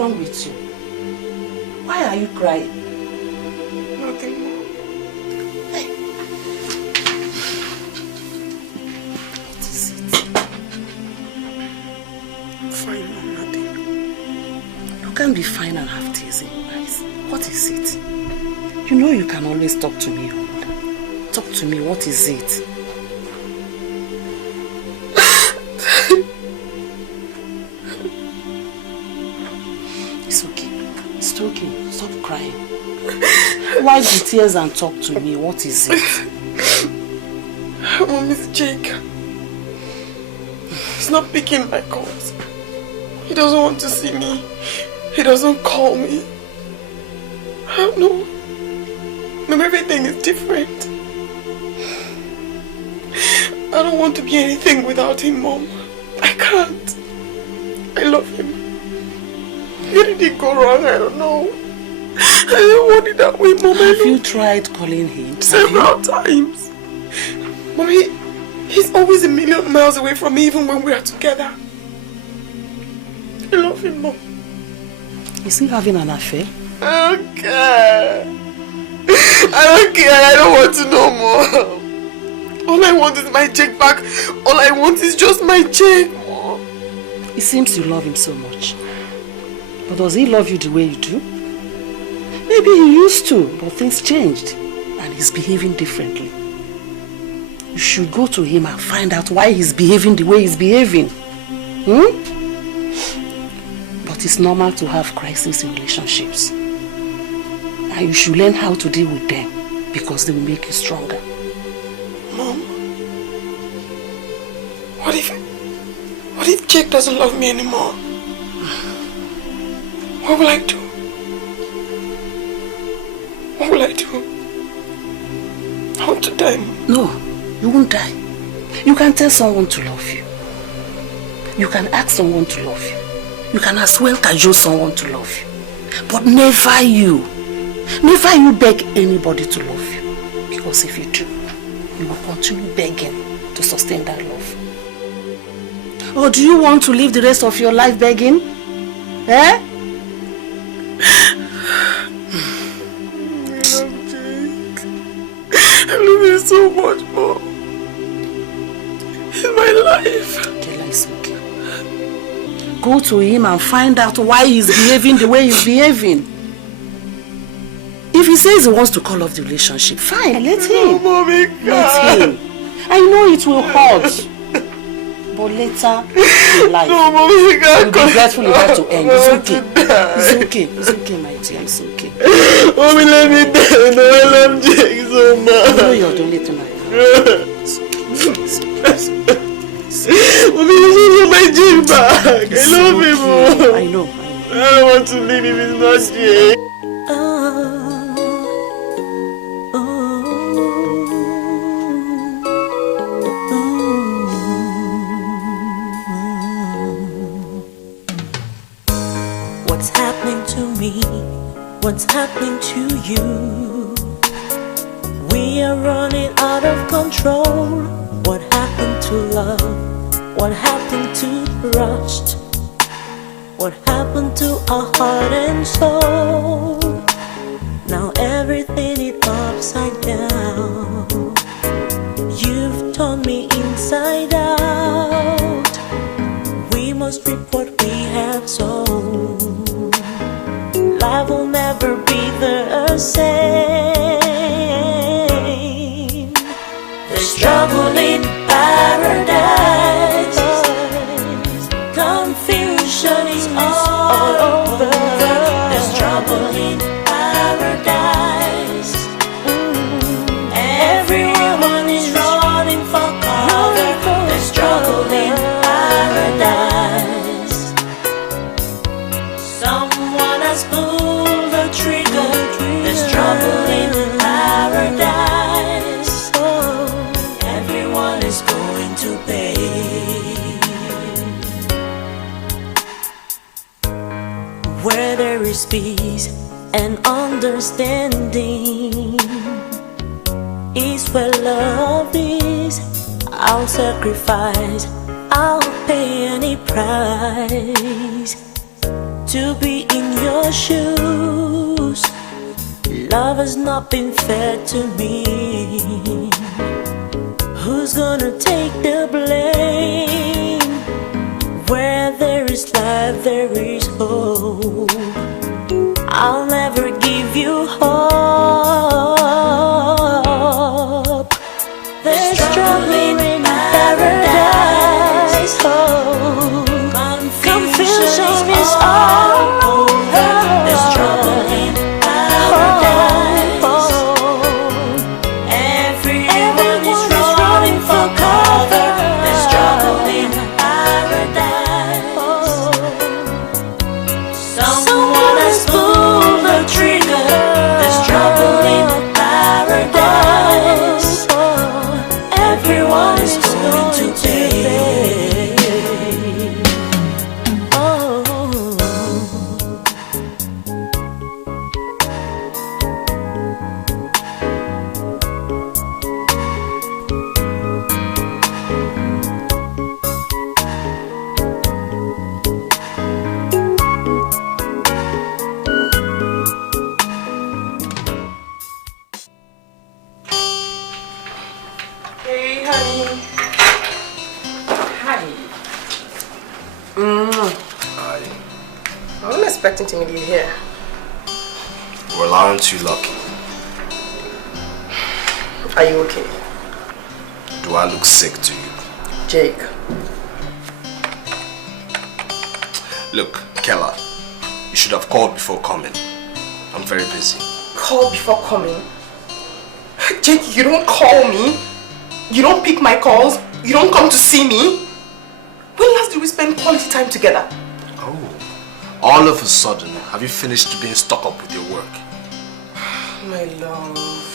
wrong with you? Why are you crying? Nothing, Mom. Hey. What is it? I'm fine, Mom, nothing. You can't be fine and have tears in your eyes. What is it? You know you can always talk to me, your mother. Talk to me, what is it? It's okay. It's okay. Stop crying. Wipe the tears and talk to me. What is it? Mom, it's Jake. He's not picking my calls. He doesn't want to see me. He doesn't call me. I don't know. Mom, everything is different. I don't want to be anything without him, Mom. I can't. I love him. Where did it go wrong? I don't know. I didn't want it that way, Mom. Have you tried calling him? Several times. Mom, he's always a million miles away from me, even when we are together. I love him, Mom. Is he having an affair? I don't care. I don't care. I don't want to know more. All I want is my Jake back. All I want is just my Jake, Mom. It seems you love him so much. But does he love you the way you do? Maybe he used to, but things changed and he's behaving differently. You should go to him and find out why he's behaving the way he's behaving. But it's normal to have crises in relationships. And you should learn how to deal with them because they will make you stronger. Mom, what if Jake doesn't love me anymore? What will I do? What will I do? I want to die, Mom. No, you won't die. You can tell someone to love you. You can ask someone to love you. You can as well cajole someone to love you. But never you. Never you beg anybody to love you. Because if you do, you will continue begging to sustain that love. Or do you want to live the rest of your life begging? Eh? I love Jake. I love him so much, Mom. He's my life. Kela, it's okay. Go to him and find out why he's behaving the way he's behaving. If he says he wants to call off the relationship, fine, let him. No, Mommy, let him. I know it will hurt. But later in life, no, Mommy, you'll be grateful it had to end. It's okay. It's okay. It's okay, my dear. It's okay. Mommy, let me die. No, I love Jake so much. I know you're the only thing I have. It's okay. It's okay. It's okay. Mommy, you should want my Jake back. I love him, Mom. I know. I don't want to leave him. It's not Jake. What's happening to you? We are running out of control. What happened to love? What happened to trust? What happened to our heart and soul? Now everything is upside down. You've turned me inside out. We must reap what we have sown. Life will never be the same. The struggle in paradise. Confusion is all over. The struggle in paradise. Everyone is running for cover. The struggle in paradise. Someone has pulled the trigger. The struggle in paradise. Everyone is going to pay. Where there is peace and understanding is where love is. I'll sacrifice, I'll pay any price to be in your shoes. Love has not been fair to me. Who's gonna take the blame? Where there is life, there is hope. I'll never give you hope. There's trouble in paradise. Oh, confusion is all over. There's trouble in paradise. Everyone is running for cover. There's trouble in paradise. Someone has pulled the trigger. There's trouble in paradise. Everyone is going to pay. Oh. Hey, honey. Hi. Hi. I wasn't expecting to meet you here. Well, aren't you lucky? Are you okay? Do I look sick to you? Jake. Look, Kella, you should have called before coming. I'm very busy. Call before coming. Jake, you don't call me. You don't pick my calls. You don't come to see me. When last did we spend quality time together? Oh. All of a sudden, have you finished being stuck up with your work? My love.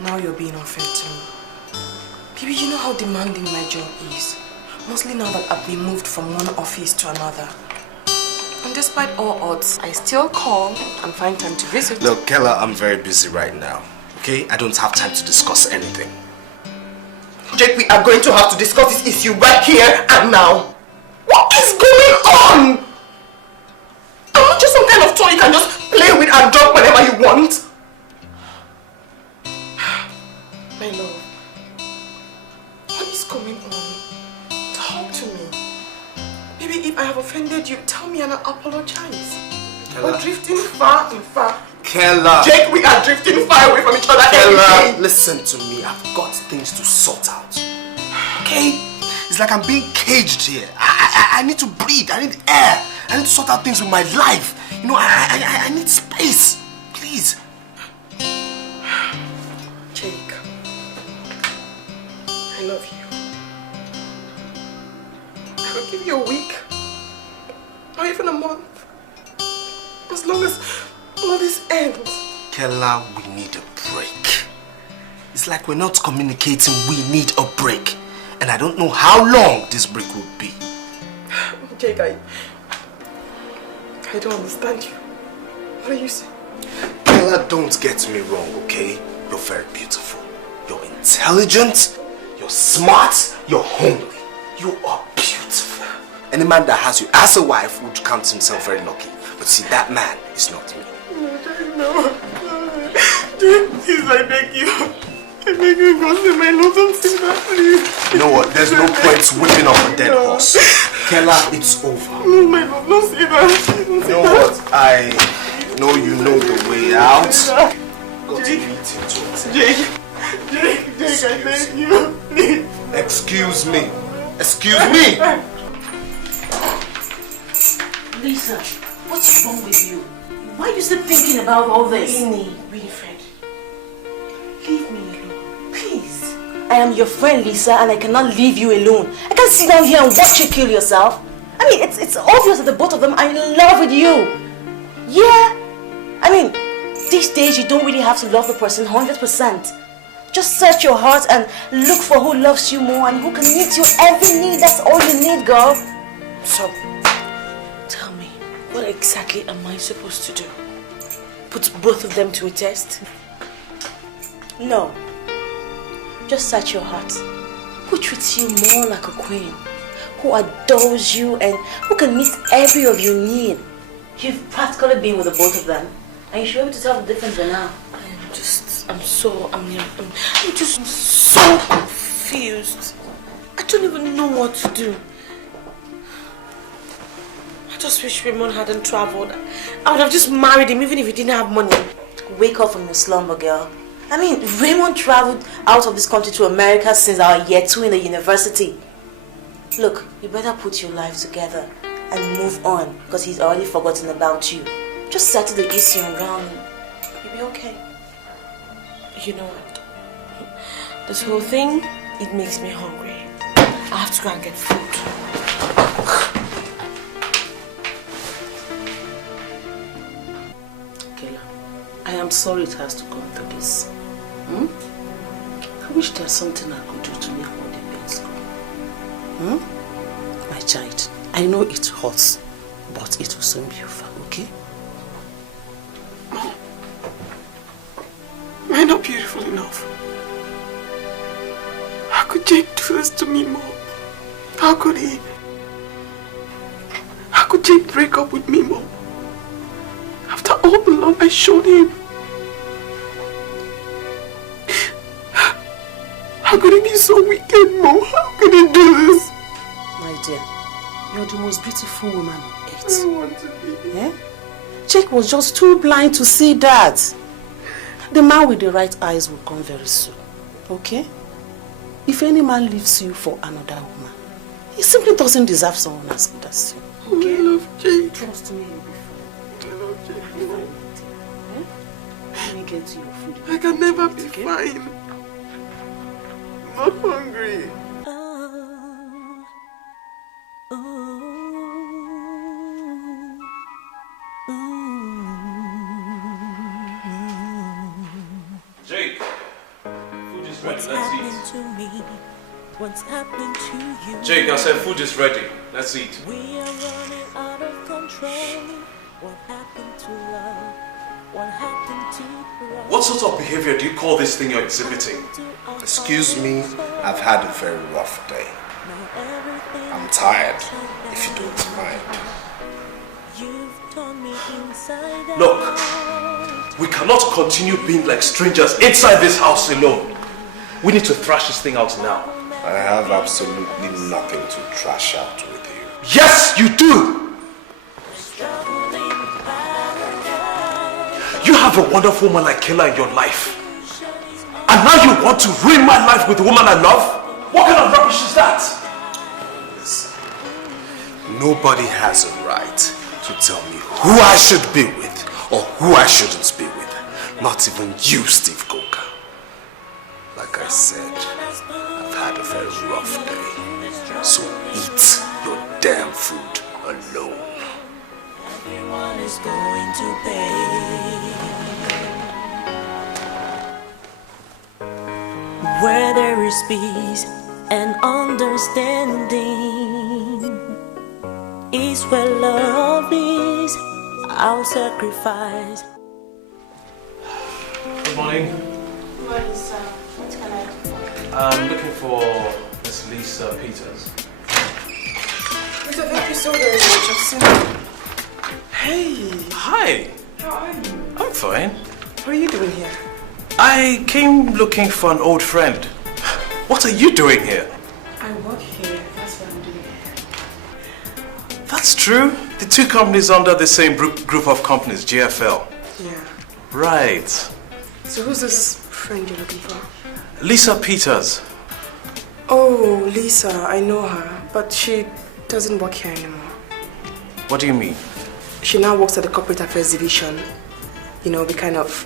Now you're being unfair to me. Baby, you know how demanding my job is. Mostly now that I've been moved from one office to another. And despite all odds, I still call and find time to visit. Look, Kella, I'm very busy right now. Okay? I don't have time to discuss anything. Jake, we are going to have to discuss this issue right here and now. What is going on? I'm not just some kind of toy you can just play with and drop whenever you want. My love, what is going on? Talk to me. Maybe if I have offended you, tell me and I'll apologize. Kella. We're drifting far and far. Kella! Jake, we are drifting far away from each other. Kella, listen to me. I've got things to sort out. Okay? It's like I'm being caged here. I need to breathe. I need air. I need to sort out things with my life. You know, I need space. Please. Jake, I love you. I will give you a week, or even a month, as long as all this ends. Kella, we need a break. It's like we're not communicating. We need a break. And I don't know how long this break will be. Jake, I don't understand you. What are you saying? Kella, don't get me wrong, okay? You're very beautiful. You're intelligent. You're smart. You're homely. You are beautiful. Any man that has you as a wife would count himself very lucky. But see, that man is not me. No. Jake, please, I beg you. I beg you, go see my love, don't say that, please. You know what? There's no point whipping up a dead horse. Kella, it's over. No, my love, don't say that. You know what? I know you know the way out. Got to meet him to Jake, I beg you, please. Excuse me. Excuse me. Lisa, what's wrong with you? Why are you still thinking about all this? Ini, Winifred, leave me alone, please. I am your friend, Lisa, and I cannot leave you alone. I can't sit down here and watch you kill yourself. I mean, it's obvious that the both of them are in love with you. Yeah. I mean, these days you don't really have to love the person 100%. Just search your heart and look for who loves you more and who can meet your every need. That's all you need, girl. So, tell me, what exactly am I supposed to do? Put both of them to a test? No. Just search your heart. Who treats you more like a queen? who adores you and who can meet every of your need. You've practically been with the both of them, and you should be able to tell the difference by now. I'm just so confused. I don't even know what to do. I just wish Raymond hadn't traveled. I would have just married him even if he didn't have money. Wake up from your slumber, girl. I mean, Raymond traveled out of this country to America since our year 2 in the university. Look, you better put your life together and move on, because he's already forgotten about you. Just settle the issue around him. You'll be okay. You know what? This whole thing, it makes me hungry. I have to go and get food. Kela, I am sorry it has to come to this. I wish there's something I could do to make all the pains go. My child, I know it hurts, but it will soon be over, okay? Am I not beautiful enough? How could Jake do this to me, Mom? How could he? How could Jake break up with me, Mom? After all the love I showed him. How could he be so wicked, Mom? How could he do this? My dear, you're the most beautiful woman on earth. I don't want to be. Eh? Jake was just too blind to see that. The man with the right eyes will come very soon, okay? If any man leaves you for another woman, he simply doesn't deserve someone as good as you. Okay? I love Jake. Trust me, you'll be fine. I love Jake. Let me get to your food. I can never be fine. I'm not hungry. Jake, food is ready. What's Let's happening eat. to me? What's happening to you? Jake, I said food is ready. Let's eat. We are running out of control. What happened to love? What happened to love? What sort of behavior do you call this thing you're exhibiting? Excuse me, I've had a very rough day. I'm tired, if you don't mind. You've turned me inside out. Look, we cannot continue being like strangers inside this house alone. We need to thrash this thing out now. I have absolutely nothing to trash out with you. Yes, you do! You have a wonderful woman like Kela in your life. And now you want to ruin my life with the woman I love? What kind of rubbish is that? Listen, nobody has a right to tell me who I should be with or who I shouldn't be with. Not even you, Steve Coker. Like I said, I've had a very rough day. So eat your damn food alone. Everyone is going to pay. Where there is peace and understanding is where love is. I'll sacrifice. Good morning. Good morning, sir. What can I do for you? I'm looking for Miss Lisa Peters. Lisa, thank you so very much. I've seen you. Hey, Hi. how are you? I'm fine. What are you doing here? I came looking for an old friend. What are you doing here? I work here. That's what I'm doing here. That's true. The two companies under the same group of companies, GFL. Yeah. Right. So who's this friend you're looking for? Lisa Peters. Oh, Lisa. I know her, but she doesn't work here anymore. What do you mean? She now works at the corporate affairs division. You know,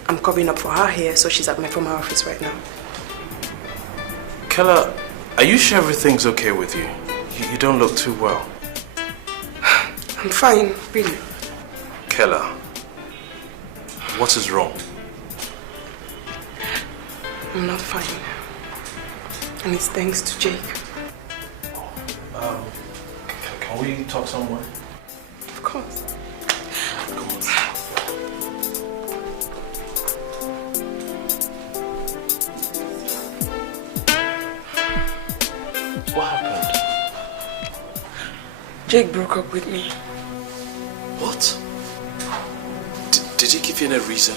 I'm covering up for her here, so she's at my former office right now. Kela, are you sure everything's okay with you? You don't look too well. I'm fine, really. Kela, what is wrong? I'm not fine. And it's thanks to Jake. Can we talk somewhere? Of course. Come on. What happened? Jake broke up with me. What? Did he give you any reason?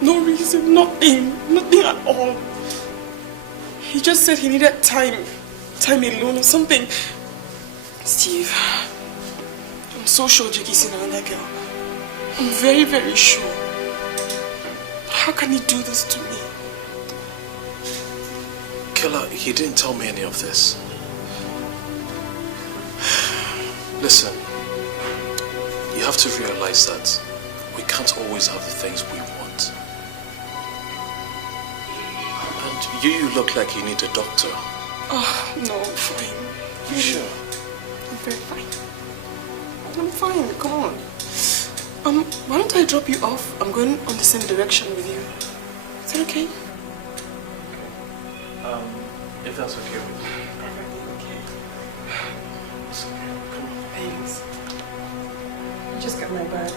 No reason, nothing. Nothing at all. He just said he needed time alone or something. Steve, I'm so sure Jake is in another girl. I'm very, very sure. How can he do this to me? Killer, he didn't tell me any of this. Listen, you have to realize that we can't always have the things we want. And you look like you need a doctor. Oh, no, I'm fine. You sure? I'm very fine. I'm fine, come on. Why don't I drop you off? I'm going on the same direction with you. Is that okay? If that's okay with you. Perfectly okay. It's okay. Come on. Thanks. I just got my bag.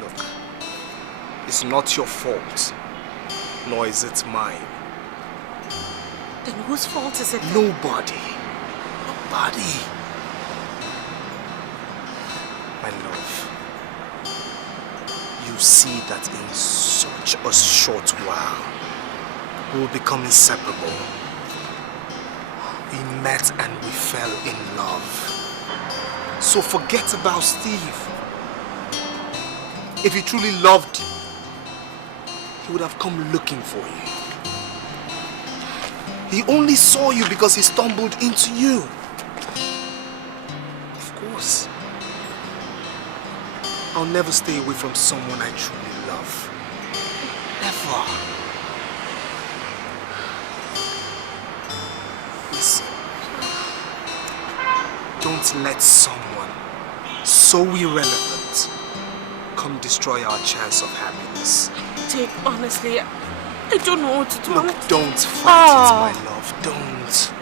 Look, it's not your fault, nor is it mine. Then whose fault is it? Nobody. Nobody. My love, you see that in such a short while, we'll become inseparable. We met and we fell in love. So forget about Steve. If he truly loved you, he would have come looking for you. He only saw you because he stumbled into you. Of course. I'll never stay away from someone I truly love. Never. Listen. Don't let someone so irrelevant come destroy our chance of happiness. Jake, honestly, I don't know what to do. Look, don't fight it, my love. Don't.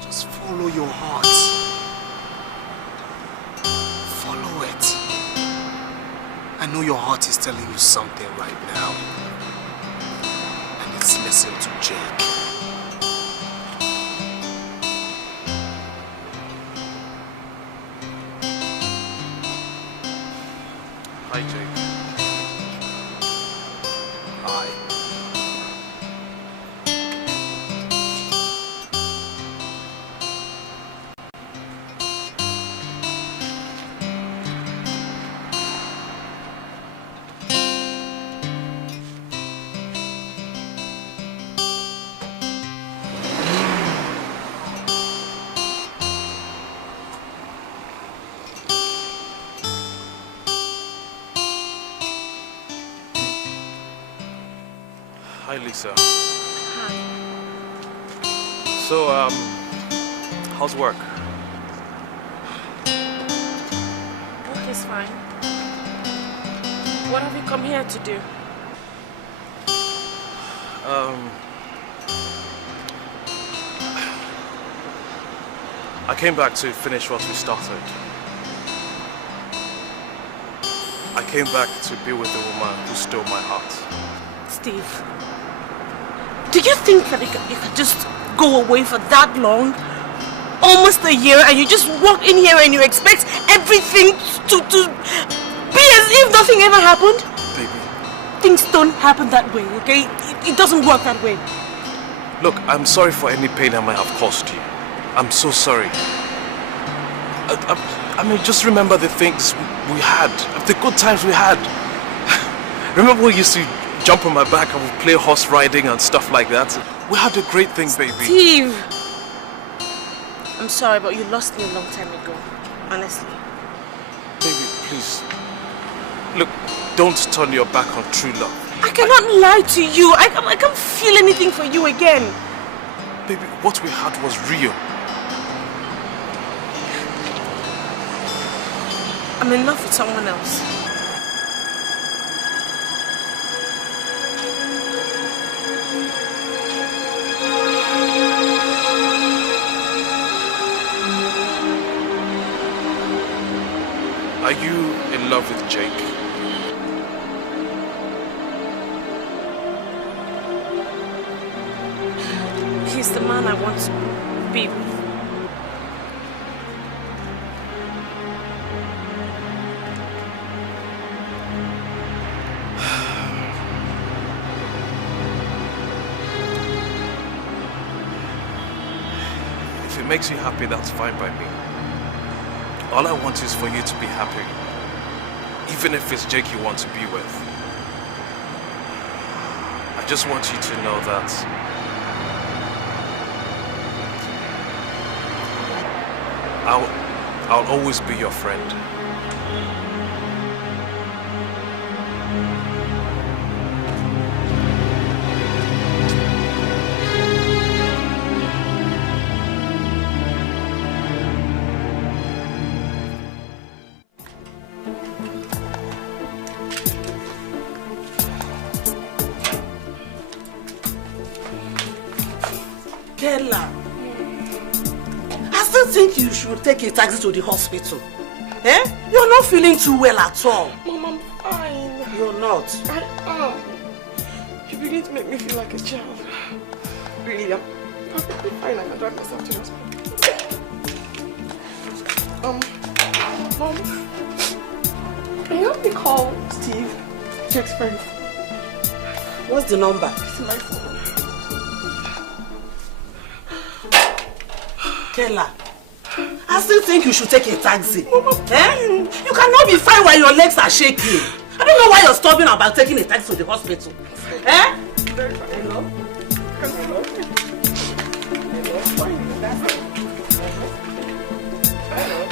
Just follow your heart. Follow it. I know your heart is telling you something right now. And it's listen to Jake. Hi, Jake. Hi. Hi, Lisa. Hi. So, how's work? Work is fine. What have you come here to do? I came back to finish what we started. I came back to be with the woman who stole my heart. Steve, do you think that you could just go away for that long? Almost a year, and you just walk in here and you expect everything to be as if nothing ever happened? Baby. Things don't happen that way, okay? It doesn't work that way. Look, I'm sorry for any pain I might have caused you. I'm so sorry. I mean, just remember the things we had, the good times we had. Remember we used to jump on my back and we'd play horse riding and stuff like that? We had a great thing, baby. Steve! I'm sorry, but you lost me a long time ago. Honestly. Baby, please. Look, don't turn your back on true love. I cannot lie to you. I can't feel anything for you again. Baby, what we had was real. I'm in love with someone else. Are you in love with Jake? He's the man I want to be with. If it makes you happy, that's fine by me. All I want is for you to be happy. Even if it's Jake you want to be with. I just want you to know that I'll always be your friend. Kela, I still think you should take a taxi to the hospital. Eh? You're not feeling too well at all. Mom, I'm fine. You're not. I am. You begin to make me feel like a child. Really, I'm perfectly fine. I can drive myself to the hospital. Mom, can you help me call Steve, Jake's friend? What's the number? It's in my phone. Kela, I still think you should take a taxi. Eh? You cannot be fine while your legs are shaking. I don't know why you're stubborn about taking a taxi to the hospital. Eh? Very fine. Hello? Hello? Hello? Fine. That's it. Hello?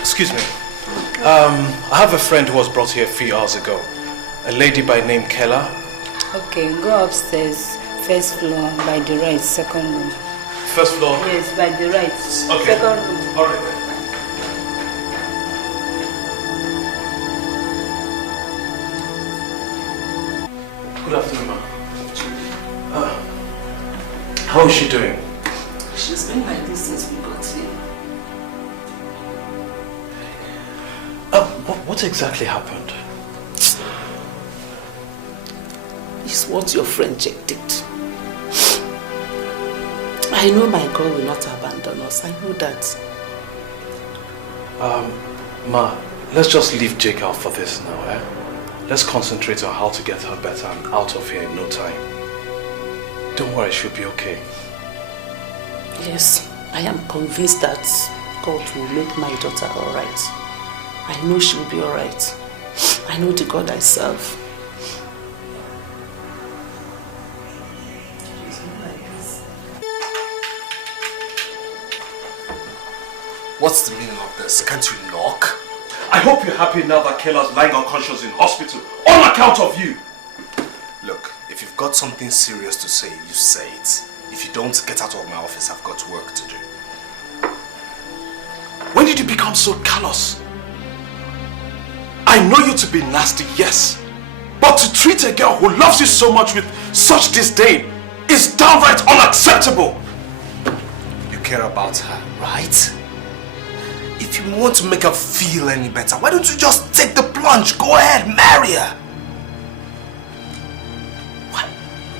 Excuse me. I have a friend who was brought here a few hours ago. A lady by name Kela. Okay, go upstairs. First floor, by the right, second room. First floor? Yes, by the right. Okay. Second room. All right. Good afternoon, ma'am. How is she doing? She's been like this since we got here. What exactly happened? It's what your friend Jake did. I know my girl will not abandon us. I know that. Ma, let's just leave Jake out for this now, eh? Let's concentrate on how to get her better and out of here in no time. Don't worry, she'll be okay. Yes, I am convinced that God will make my daughter alright. I know she'll be alright. I know the God I serve. What's the meaning of this? Can't you knock? I hope you're happy now that Kayla's lying unconscious in hospital on account of you. Look, if you've got something serious to say, you say it. If you don't, get out of my office. I've got work to do. When did you become so callous? I know you to be nasty, yes. But to treat a girl who loves you so much with such disdain is downright unacceptable. You care about her, right? If you want to make her feel any better, why don't you just take the plunge? Go ahead, marry her.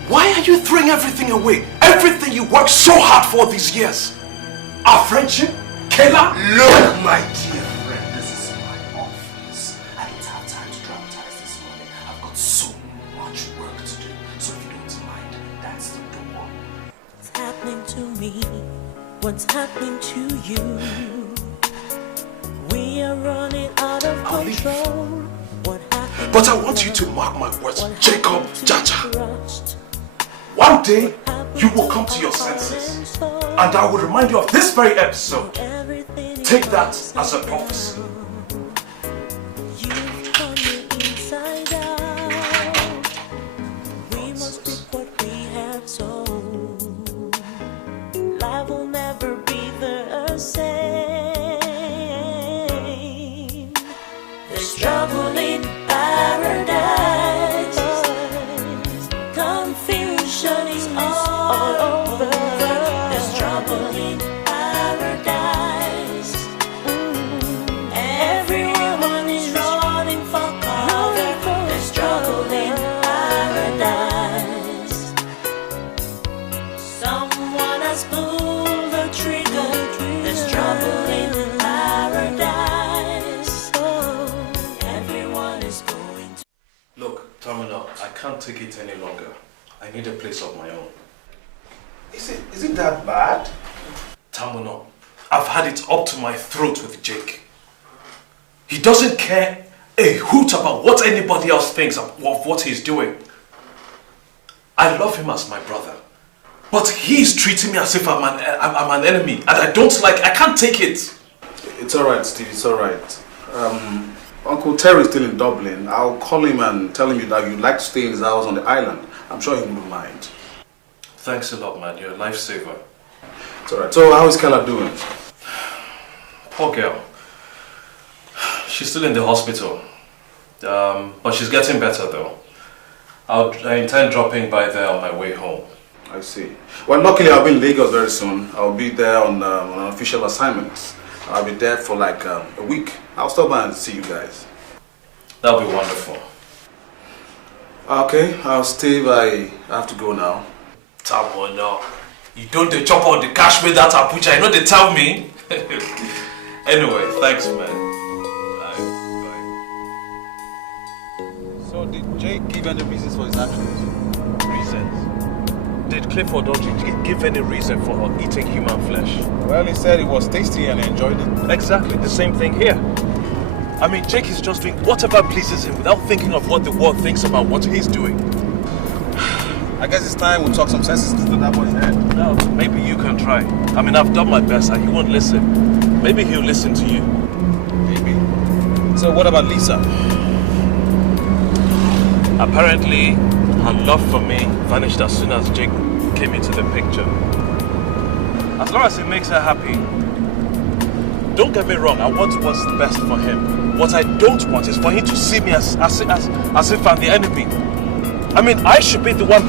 Why are you throwing everything away? Everything you worked so hard for these years. Our friendship? Kayla? Look, my dear friend, this is my office. I don't have time to dramatize this morning. I've got so much work to do. So if you don't mind, that's the door. What's happening to me? What's happening to you? We are running out of control. What happened? But I want you to mark my words, Jacob Jaja. One day, you will come to your senses. And I will remind you of this very episode. Take that as a prophecy. You life will never be the same. There's trouble in paradise. Confusion is all over. There's trouble in paradise. Everyone is running for cover. There's trouble in paradise. Someone has pulled the trigger. There's trouble in paradise. Everyone is going to... Look, Terminal, I can't take it any longer. I need a place of my own. Is it that bad? Terminal, I've had it up to my throat with Jake. He doesn't care a hoot about what anybody else thinks of what he's doing. I love him as my brother. But he's treating me as if I'm an enemy, and I can't take it. It's alright, Steve, it's alright. Uncle Terry's still in Dublin. I'll call him and tell him that you'd like to stay in his house on the island. I'm sure he wouldn't mind. Thanks a lot, man. You're a lifesaver. It's alright. So, how is Kella doing? Poor girl. She's still in the hospital. But she's getting better, though. I intend dropping by there on my way home. I see. Well, luckily I'll be in Lagos very soon. I'll be there on an official assignment. I'll be there for like a week. I'll stop by and see you guys. That'll be wonderful. Okay, Steve, I have to go now. Tabo, no. You don't chop on the cash with that apucha. You know they tell me. Anyway, thanks, man. Bye. So, did Jake give any reasons for his actions? Reasons? Did Clifford give any reason for her eating human flesh? Well, he said it was tasty and he enjoyed it. Exactly, the same thing here. I mean, Jake is just doing whatever pleases him without thinking of what the world thinks about what he's doing. I guess it's time we talk some sense into that boy's head. No, maybe you can try. I mean, I've done my best and he won't listen. Maybe he'll listen to you. Maybe. So what about Lisa? Apparently, her love for me vanished as soon as Jake came into the picture. As long as it makes her happy. Don't get me wrong, I want what's best for him. What I don't want is for him to see me as if I'm the enemy. I mean, I should be the one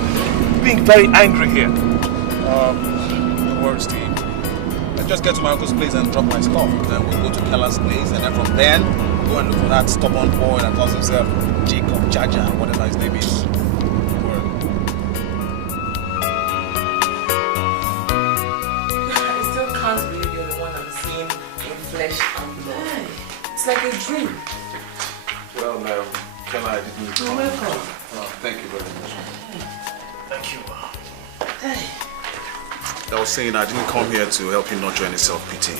being very angry here. Don't worry, Steve. Let's just get to my uncle's place and drop my stuff. Then we'll go to Kella's place, and then from then, we'll go and look for that stubborn boy that calls himself Jacob Jaja, whatever his name is. Don't worry. I still can't believe you're the one I'm seeing in flesh and blood. It's like a dream. Well, ma'am, Kella, I didn't... You're welcome. Oh, thank you very much. Thank you. Hey. I was saying I didn't come here to help you nurture any self-pity.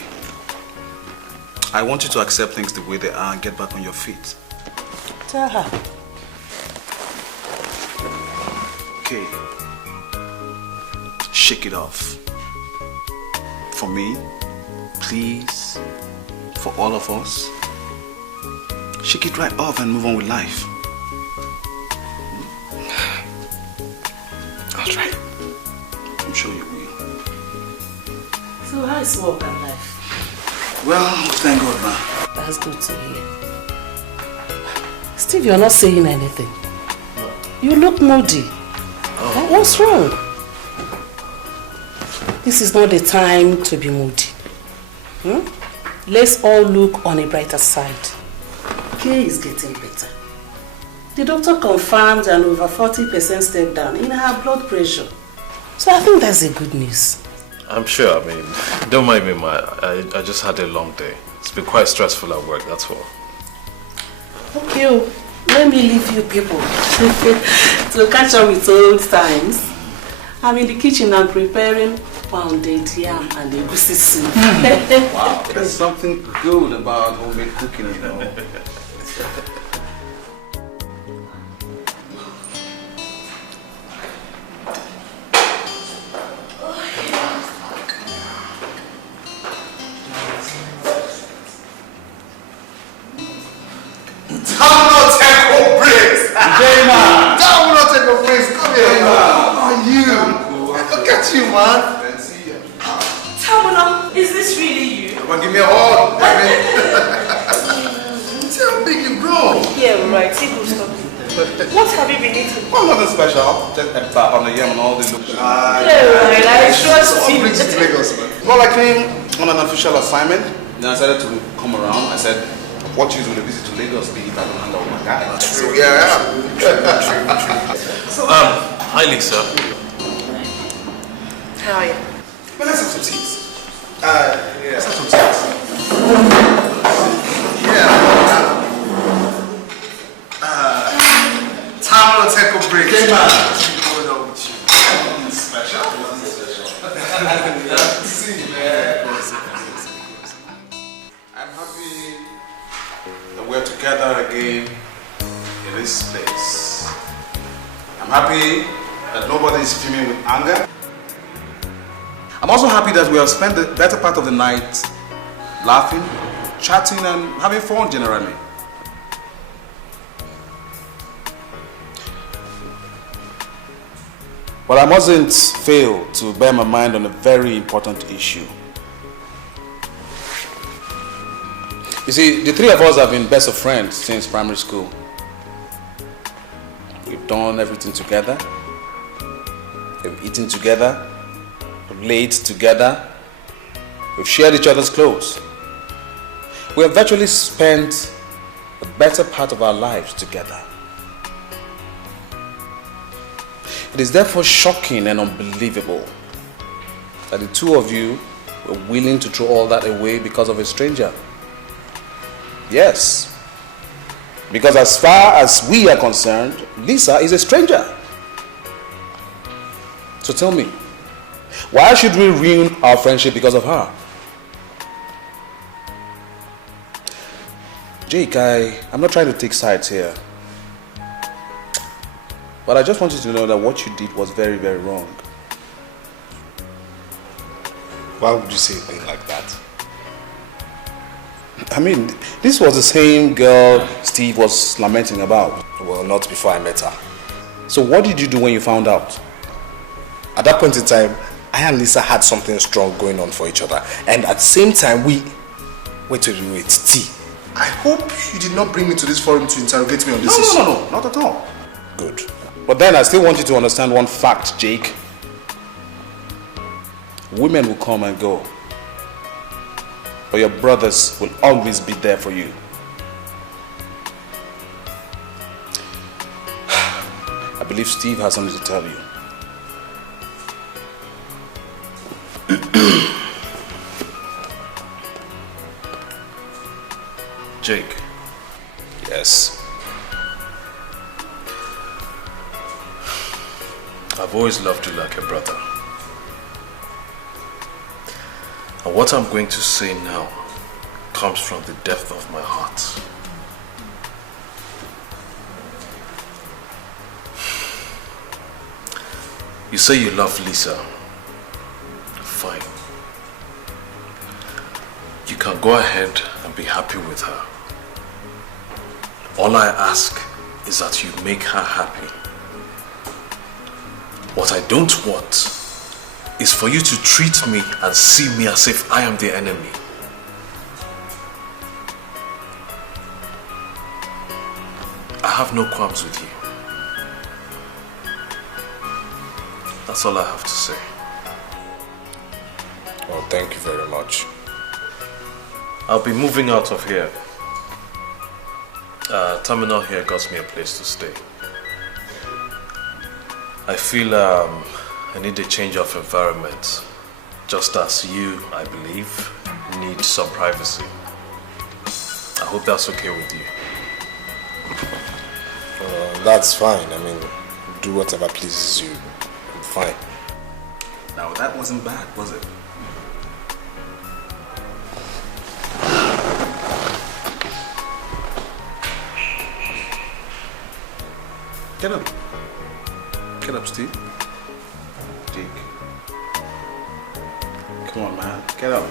I want you to accept things the way they are and get back on your feet. Tell her. Okay. Shake it off. For me, please, for all of us, shake it right off and move on with life. I'll try. I'm sure you will. So how is work and life? Well, thank God, ma. That's good to hear. Steve, you're not saying anything. You look moody. Oh. What's wrong? This is not the time to be moody. Let's all look on a brighter side. Kay is getting better. The doctor confirmed an over 40% step down in her blood pressure. So I think that's a good news. I'm sure, I mean, don't mind me, ma. I just had a long day. It's been quite stressful at work, that's all. Okay, let me leave you people to catch up with old times. I'm in the kitchen and preparing pounded yam and egusi soup. Wow, there's something good about homemade cooking, you know. How are you? Look at you, man. this really you? Come on, give me a hug. See how big you grow. Yeah, right. See who's talking. What have you been eating? Well, nothing special. Just a bat on the yam and all the look. Yeah, right. I trust you. Brings you to Lagos, man. Well, I came on an official assignment. Then I decided to come around. I said, what use will a visit to Lagos be if I don't hang out with my guy? True, yeah. Hi, Lisa. How are you? Well, let's have some seats. Let's have some seats. Time to take a break. Okay, man. What's going on with you? Nothing special. Nothing special. See, man. I'm happy that we're together again in this place. I'm happy that nobody is fuming with anger. I'm also happy that we have spent the better part of the night laughing, chatting, and having fun generally. But I mustn't fail to bear my mind on a very important issue. You see, the three of us have been best of friends since primary school. We've done everything together. We've eaten together. We've laid together. We've shared each other's clothes. We have virtually spent the better part of our lives together. It is therefore shocking and unbelievable that the two of you were willing to throw all that away because of a stranger. Yes, because as far as we are concerned, Lisa is a stranger. So tell me, why should we ruin our friendship because of her? Jake, I'm not trying to take sides here. But I just want you to know that what you did was very, very wrong. Why would you say a thing like that? I mean, this was the same girl Steve was lamenting about. Well, not before I met her. So what did you do when you found out? At that point in time, I and Lisa had something strong going on for each other. And at the same time, Wait, T. I hope you did not bring me to this forum to interrogate me on this issue. No, not at all. Good. But then I still want you to understand one fact, Jake. Women will come and go, but your brothers will always be there for you. I believe Steve has something to tell you. Jake. Yes. I've always loved you like a brother. And what I'm going to say now comes from the depth of my heart. You say you love Lisa. Fine. You can go ahead and be happy with her. All I ask is that you make her happy. What I don't want is for you to treat me and see me as if I am the enemy. I have no qualms with you. That's all I have to say. Well, thank you very much. I'll be moving out of here. Terminal here got me a place to stay. I feel I need a change of environment, just as you, I believe, need some privacy. I hope that's okay with you. That's fine. I mean, do whatever pleases you. I'm fine. Now that wasn't bad, was it? Get up. Get up, Steve. Jake. Come on, man. Get up.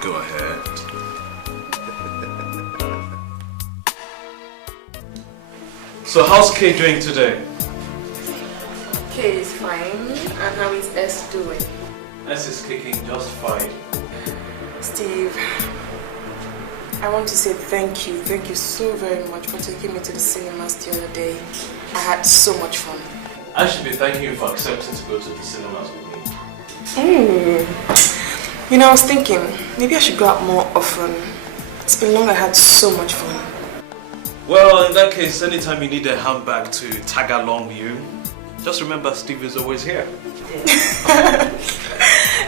Go ahead. So how's Kay doing today? Kay is fine. And how is S doing? S is kicking just fine. Steve, I want to say thank you. Thank you so very much for taking me to the cinemas the other day. I had so much fun. I should be thanking you for accepting to go to the cinemas with me. You know, I was thinking, maybe I should go out more often. It's been long, I had so much fun. Well, in that case, anytime you need a handbag to tag along you, just remember Steve is always here.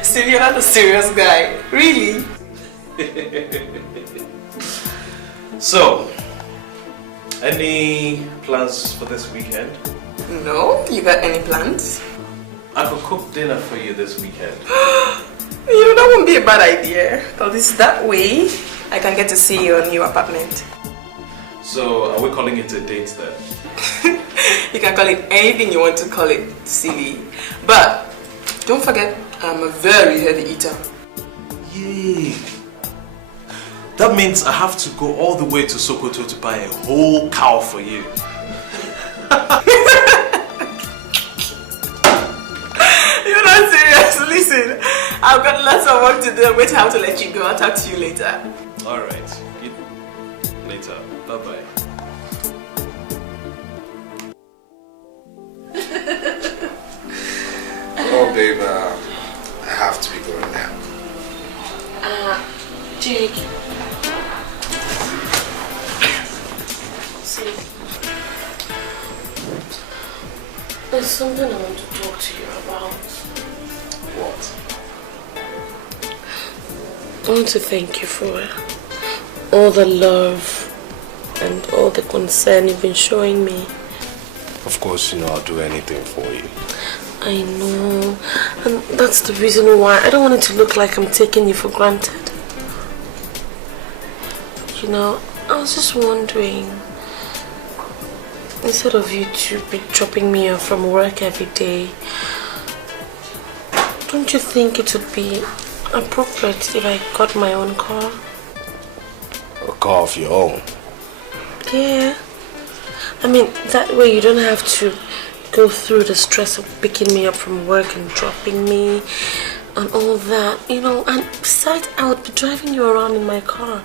Steve, you're not a serious guy. Really? So, any plans for this weekend? No? You got any plans? I could cook dinner for you this weekend. You know, that wouldn't be a bad idea. At least that way, I can get to see your new apartment. So, are we calling it a date then? You can call it anything you want to call it, silly. But, don't forget, I'm a very heavy eater. Yay! That means I have to go all the way to Sokoto to buy a whole cow for you. You're not serious. Listen, I've got lots of work to do. I'm going to have to let you go. I'll talk to you later. Alright. Later. Bye-bye. Oh, babe, I have to be going now. Jake. See, there's something I want to talk to you about. What? I want to thank you for all the love and all the concern you've been showing me. Of course, you know I'll do anything for you. I know, and that's the reason why I don't want it to look like I'm taking you for granted. You know, I was just wondering, instead of you to be dropping me off from work every day, don't you think it would be appropriate if I got my own car? A car of your own? Yeah. I mean, that way you don't have to go through the stress of picking me up from work and dropping me and all that, you know. And besides, I would be driving you around in my car.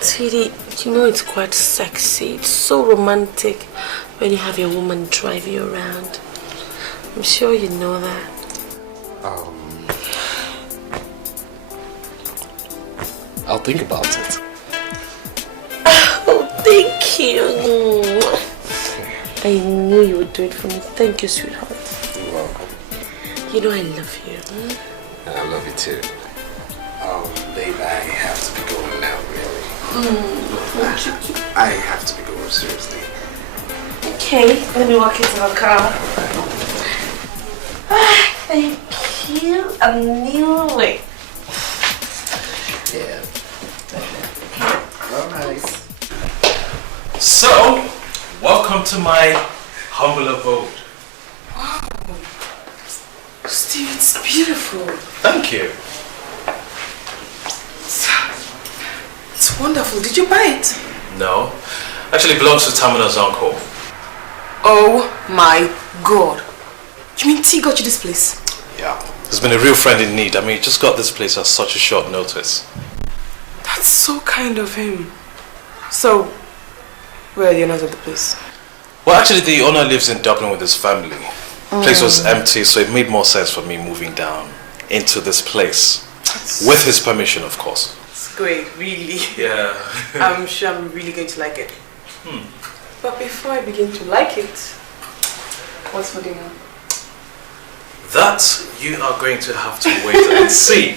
Sweetie, you know it's quite sexy. It's so romantic when you have your woman drive you around. I'm sure you know that. I'll think about it. Oh, thank you. I knew you would do it for me. Thank you, sweetheart. You're welcome. You know I love you. And I love you too. Babe, I have to be going now, really. I have to be going, seriously. Okay, let me walk into the car. Thank you. I knew it. Yeah. Oh, nice. So, welcome to my humble abode. Wow. Steve, it's beautiful. Thank you. It's wonderful. Did you buy it? No. Actually belongs to Tamina's uncle. Oh my God. You mean T got you this place? Yeah. He's been a real friend in need. I mean, he just got this place at such a short notice. That's so kind of him. So, where are the owners of the place? Well, actually, the owner lives in Dublin with his family. The place was empty, so it made more sense for me moving down into this place. With his permission, of course. It's great, really. Yeah. I'm sure I'm really going to like it. But before I begin to like it, what's for dinner? That you are going to have to wait and see.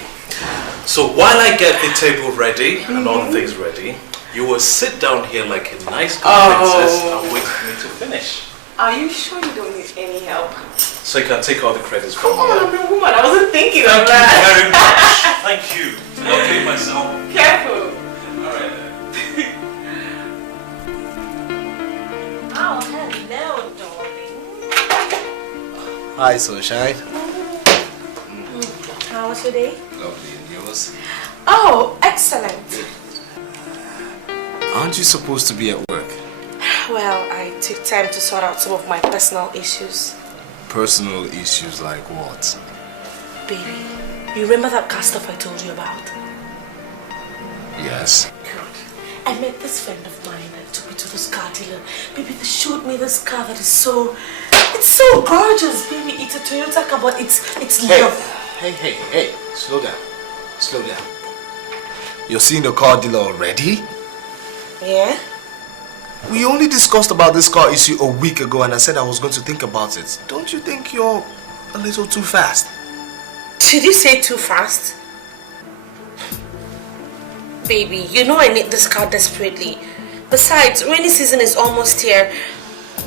So while I get the table ready and all the things ready, you will sit down here like a nice good princess and wait for me to finish. Are you sure you don't need any help? So you can take all the credits from me. Come on, I'm a woman. I wasn't thinking of Thank that. you very much. Thank you. Okay, myself. Careful. Alright then. Oh, hello, darling. Hi, sunshine. How was your day? Lovely, and yours? Oh, excellent. Aren't you supposed to be at work? Well, I took time to sort out some of my personal issues. Personal issues like what? Baby, you remember that car stuff I told you about? Yes. I met this friend of mine that took me to this car dealer. Baby, they showed me this car that is so gorgeous, baby. It's a Toyota car, but it's love. Hey, slow down. You're seeing the car dealer already? Yeah? We only discussed about this car issue a week ago and I said I was going to think about it. Don't you think you're a little too fast? Did you say too fast? Baby, you know I need this car desperately. Besides, rainy season is almost here.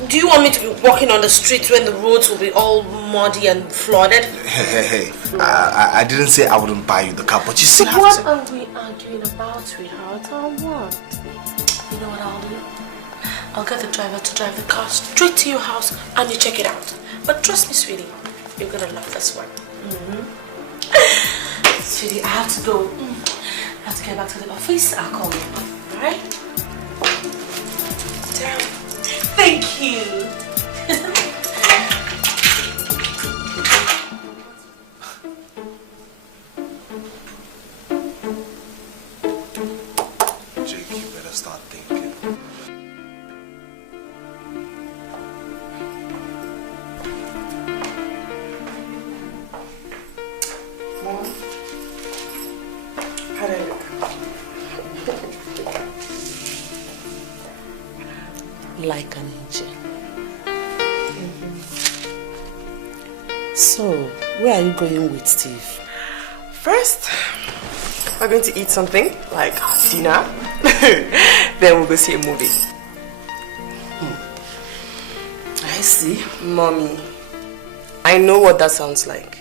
Do you want me to be walking on the streets when the roads will be all muddy and flooded? Hey. I didn't say I wouldn't buy you the car, but you still have What to... are we arguing about, sweetheart? Or what? You know what I'll do? I'll get the driver to drive the car straight to your house and you check it out. But trust me, sweetie, you're gonna love this one. Sweetie, I have to go. I have to get back to the office. I'll call you. Alright? Damn. Thank you. Jake, you better start thinking. Mom, how do I look? Like an angel. So, where are you going with Steve? First, we're going to eat something like dinner. Then we'll go see a movie. I see. Mommy, I know what that sounds like.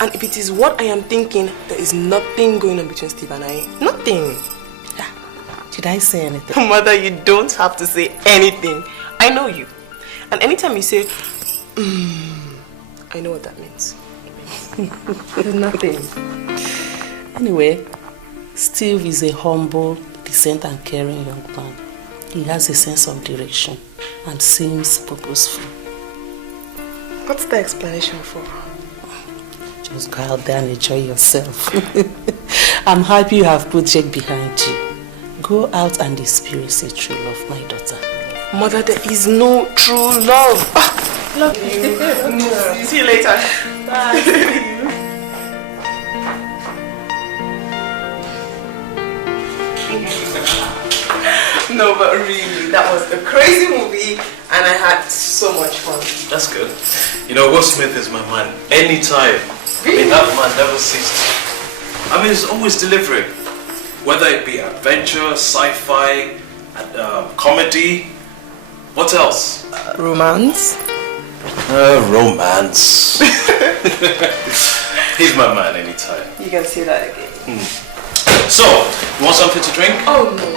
And if it is what I am thinking, there is nothing going on between Steve and I. Nothing. Did I say anything? Mother, you don't have to say anything. I know you. And anytime you say, I know what that means. There's nothing. Anyway, Steve is a humble, decent and caring young man. He has a sense of direction and seems purposeful. What's the explanation for? Just go out there and enjoy yourself. I'm happy you have put Jake behind you. Go out and experience a true love, my daughter. Mother, there is no true love. Love you. See you later. Bye. No, but really, that was a crazy movie and I had so much fun. That's good. You know, Will Smith is my man anytime. I mean, that man never ceases. I mean, he's always delivering. Whether it be adventure, sci-fi, comedy, what else? Romance? Romance. He's my man anytime. You can say that again. So, you want something to drink? Oh no.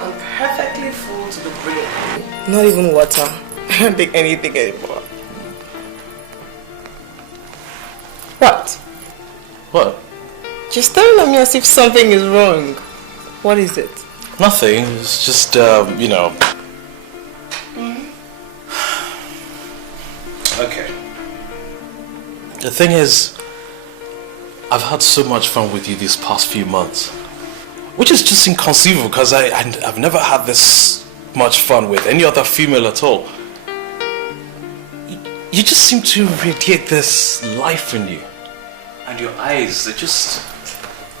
I'm perfectly full to the brim. Not even water. I don't take anything anymore. What? What? You're staring at me as if something is wrong. What is it? Nothing. It's just, you know. Okay. The thing is, I've had so much fun with you these past few months. Which is just inconceivable because I've never had this much fun with any other female at all. You just seem to radiate this life in you. And your eyes, they just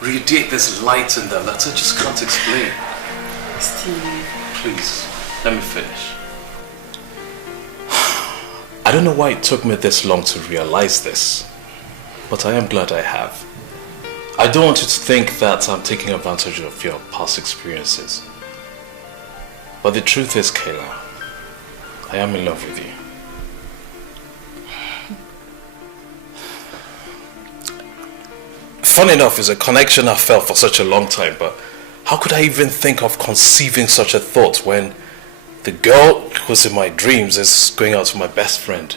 radiate this light in them that I just can't explain. Steve. Please, let me finish. I don't know why it took me this long to realize this, but I am glad I have. I don't want you to think that I'm taking advantage of your past experiences. But the truth is, Kayla, I am in love with you. Funny enough, it's a connection I felt for such a long time, but how could I even think of conceiving such a thought when the girl who's in my dreams is going out to my best friend?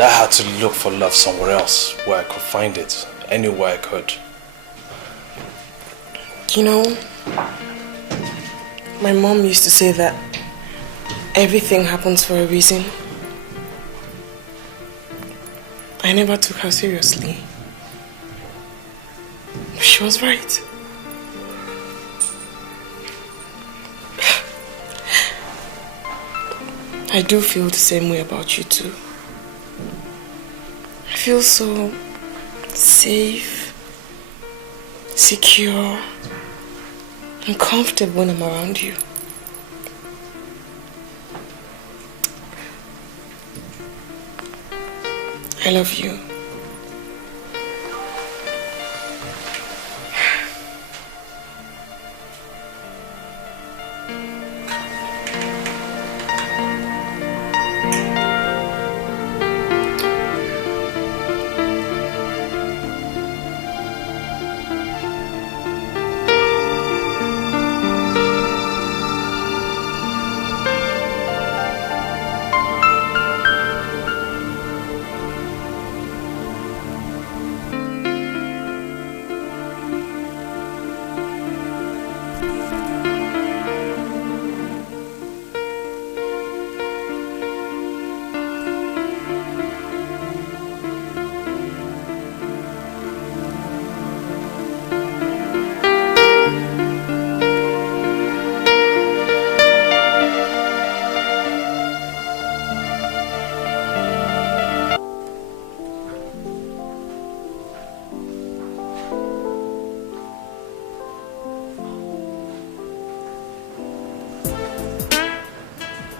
I had to look for love somewhere else, where I could find it, anywhere I could. You know, My mom used to say that everything happens for a reason. I never took her seriously. She was right. I do feel the same way about you too. I feel so safe, secure, and comfortable when I'm around you. I love you.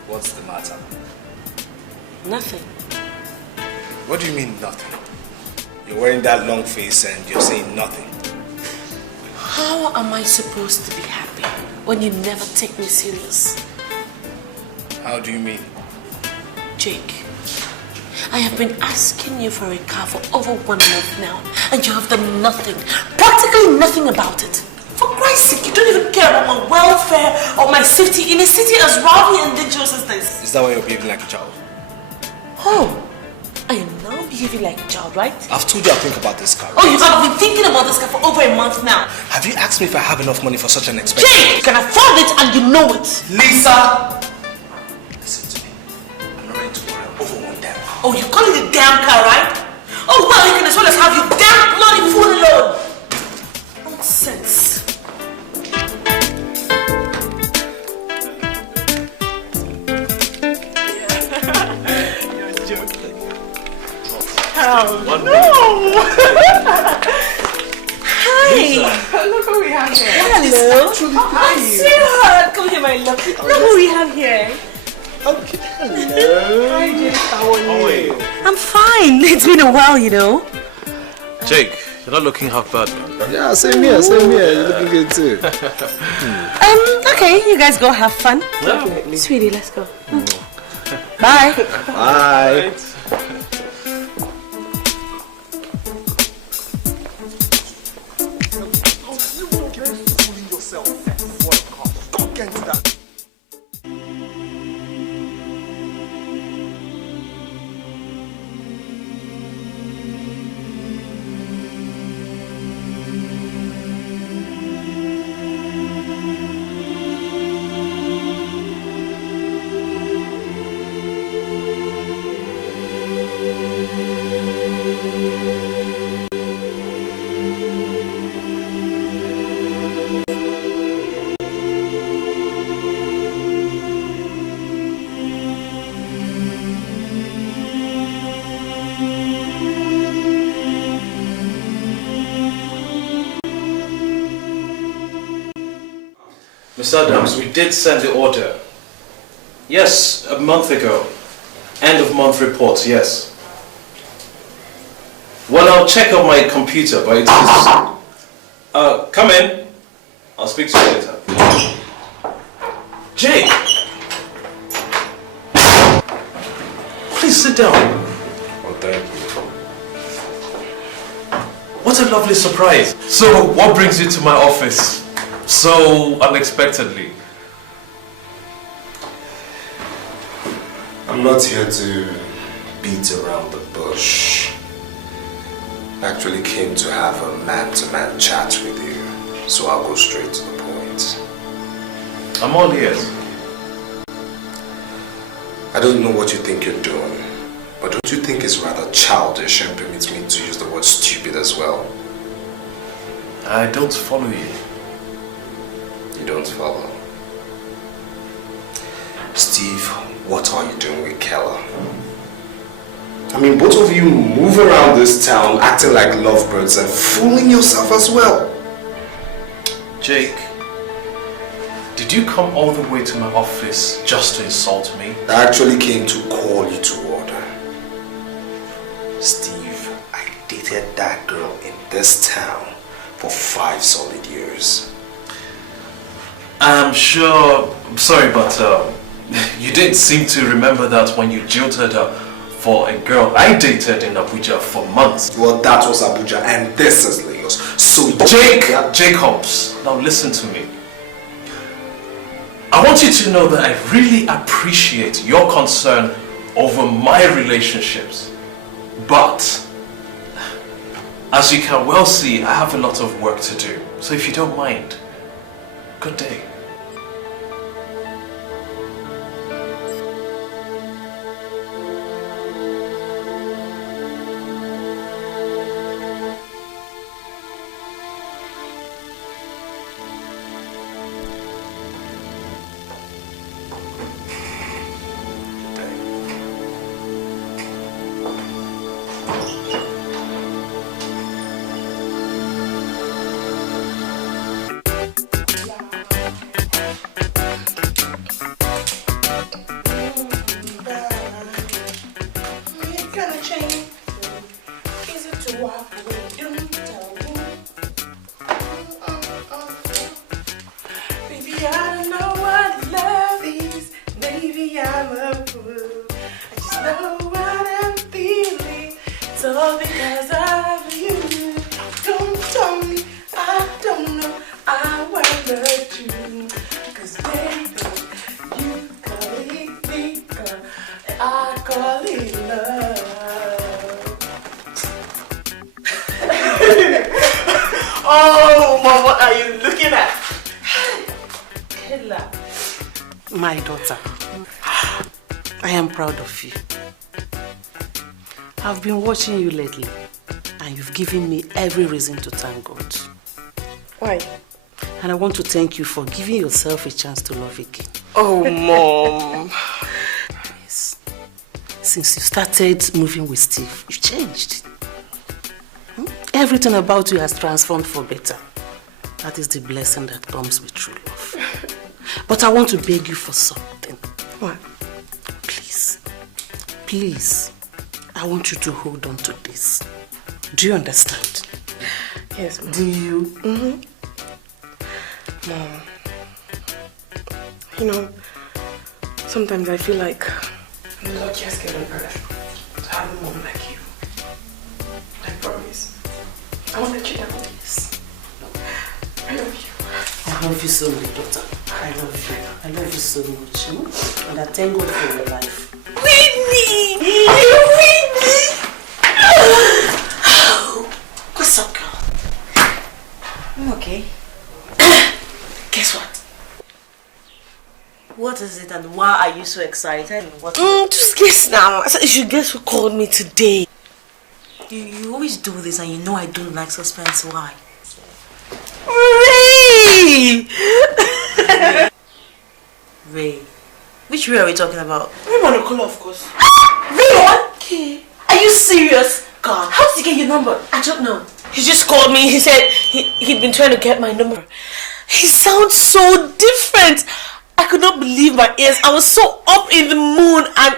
What's the matter? Nothing. What do you mean nothing? You're wearing that long face and you're saying nothing. How am I supposed to be happy when you never take me serious? How do you mean? Jake, I have been asking you for a car for over 1 month now, and you have done nothing, practically nothing about it. For Christ's sake, you don't even care about my welfare or my safety in a city as rowdy and dangerous as this. Is that why you're behaving like a child? Oh, I am now behaving like a child, right? I've told you I'll think about this car. Oh, you have been thinking about this car for over a month now. Have you asked me if I have enough money for such an expense? Jake, you can afford it and you know it. Lisa! Listen to me. I'm not ready to worry over one damn car. Oh, you call it a damn car, right? Oh, well, you can as well as have your damn bloody food alone. Nonsense. Oh, no! Hi! Look what we have here. Hello! Sweetheart! Come here, my love. Look what we have here. Okay. Hello. Hi, Jake. How are you? I'm fine. It's been a while, you know. Jake, you're not looking half bad, man. Yeah, same here, same here. You're looking good too. Okay, you guys go have fun. Definitely. Sweetie, let's go. Bye. Bye. Mr. Adams, we did send the order. Yes, a month ago. End of month reports, yes. Well, I'll check on my computer, but it is... come in. I'll speak to you later. Jake! Please sit down. Oh, thank you. What a lovely surprise. So, what brings you to my office so unexpectedly? I'm not here to beat around the bush. I actually came to have a man-to-man chat with you, so I'll go straight to the point. I'm all ears. I don't know what you think you're doing, but don't you think it's rather childish and permits me to use the word stupid as well? I don't follow you. You don't follow? Steve, what are you doing with Keller? I mean, both of you move around this town acting like lovebirds and fooling yourself as well. Jake, did you come all the way to my office just to insult me? I actually came to call you to order. Steve, I dated that girl in this town for 5 solid years. I'm sure, I'm sorry, but you didn't seem to remember that when you jilted her for a girl I dated in Abuja for months. Well, that was Abuja and this is Lagos. So Jacobs, now listen to me. I want you to know that I really appreciate your concern over my relationships. But, as you can well see, I have a lot of work to do. So if you don't mind, good day. Oh, Mom, what are you looking at? My daughter, I am proud of you. I've been watching you lately, and you've given me every reason to thank God. Why? And I want to thank you for giving yourself a chance to love again. Oh, Mom. Yes. Since you started moving with Steve, you've changed. Everything about you has transformed for better. That is the blessing that comes with true love. But I want to beg you for something. What? Please. Please. I want you to hold on to this. Do you understand? Yes, Mom. Do you? Mm-hmm. Mom, you know, sometimes I feel like I'm the luckiest girl on earth to have a mom like you. I promise. I won't let you down. Yes. I love you. I love you so much, daughter. I love you. I love you so much. And I thank God for your life. Whitney! What's up, girl? I'm okay. Guess what? What is it and why are you so excited? What? Just guess now. I said you should guess who called me today. You always do this and you know I don't like suspense. Why? Ray! Ray. Which Ray are we talking about? Ray Monocola, of course. Ray? Okay. Are you serious? God, how did he get your number? I don't know. He just called me. He said he'd been trying to get my number. He sounds so different. I could not believe my ears. I was so up in the moon and...